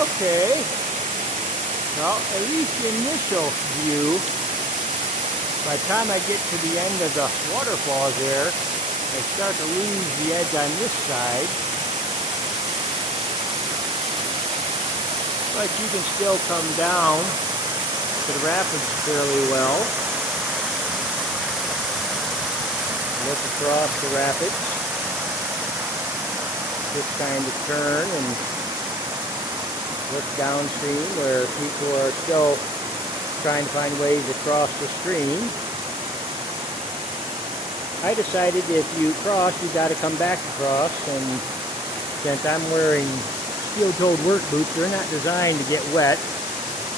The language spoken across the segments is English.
Okay. Well, at least the initial view, by the time I get to the end of the waterfalls there, I start to lose the edge on this side. But you can still come down to the rapids fairly well. Look across the rapids. Just kind of turn and look downstream where people are still trying to find ways across the stream. I decided if you cross, you got to come back across, and since I'm wearing steel-toed work boots, they're not designed to get wet,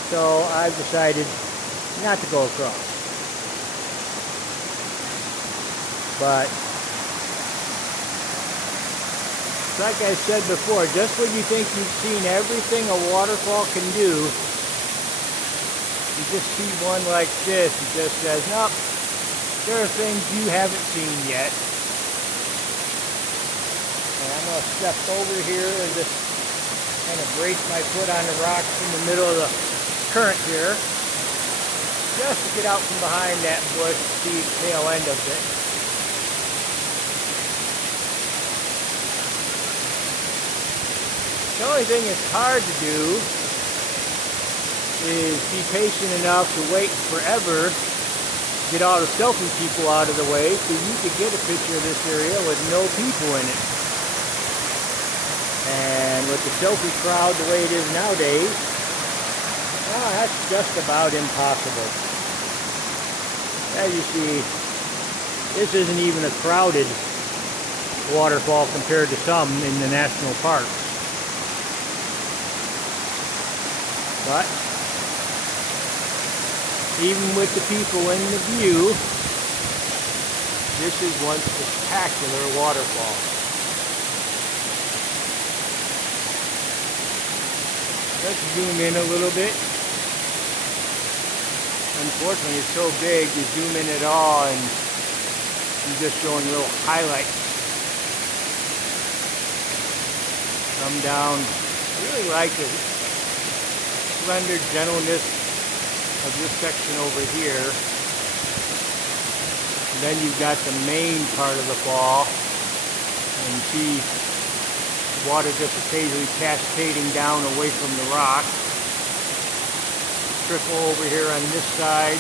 so I've decided not to go across. But like I said before, just when you think you've seen everything a waterfall can do, you just see one like this. It just says, nope, there are things you haven't seen yet. And I'm going to step over here and just kind of brace my foot on the rocks in the middle of the current here, just to get out from behind that bush to see the tail end of it. The only thing that's hard to do is be patient enough to wait forever, get all the selfie people out of the way so you could get a picture of this area with no people in it. And with the selfie crowd the way it is nowadays, well, that's just about impossible. As you see, this isn't even a crowded waterfall compared to some in the national parks. But even with the people in the view, this is one spectacular waterfall. Let's zoom in a little bit. Unfortunately, it's so big, you zoom in at all and you're just showing little highlights. Come down. I really like it. Slender gentleness of this section over here. And then you've got the main part of the fall, and you see water just occasionally cascading down away from the rock. Trickle over here on this side,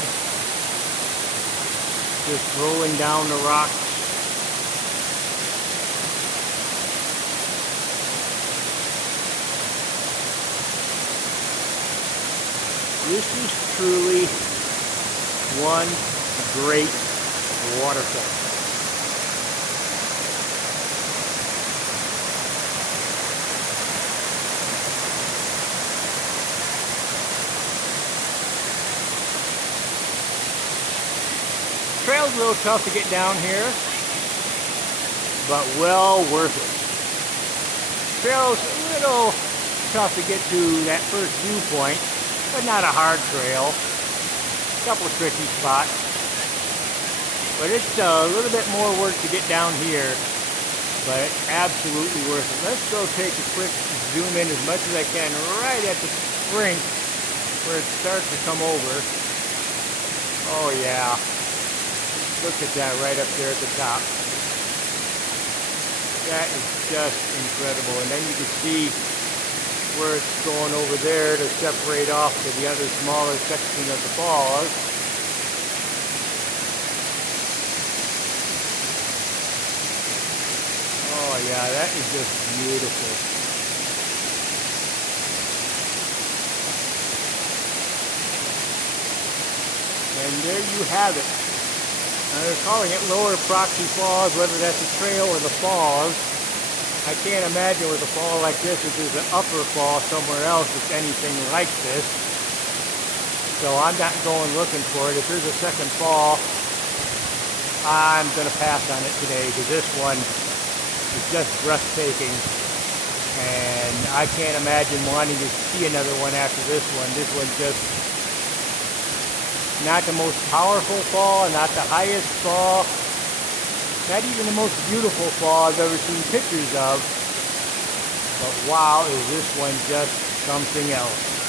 just rolling down the rocks. This is truly one great waterfall. Trail's a little tough to get down here, but well worth it. Trail's a little tough to get to that first viewpoint, but not a hard trail. A couple of tricky spots. But it's a little bit more work to get down here, but absolutely worth it. Let's go take a quick zoom in as much as I can right at the brink where it starts to come over. Oh yeah. Look at that right up there at the top. That is just incredible. And then you can see where it's going over there to separate off to the other smaller section of the falls. Oh yeah, that is just beautiful. And there you have it. They're calling it Lower Proxy Falls, whether that's a trail or the falls. I can't imagine with a fall like this if there's an upper fall somewhere else that's anything like this. So I'm not going looking for it. If there's a second fall, I'm going to pass on it today because this one is just breathtaking. And I can't imagine wanting to see another one after this one. This one's just not the most powerful fall, not the highest fall, not even the most beautiful fall I've ever seen pictures of. But wow, is this one just something else.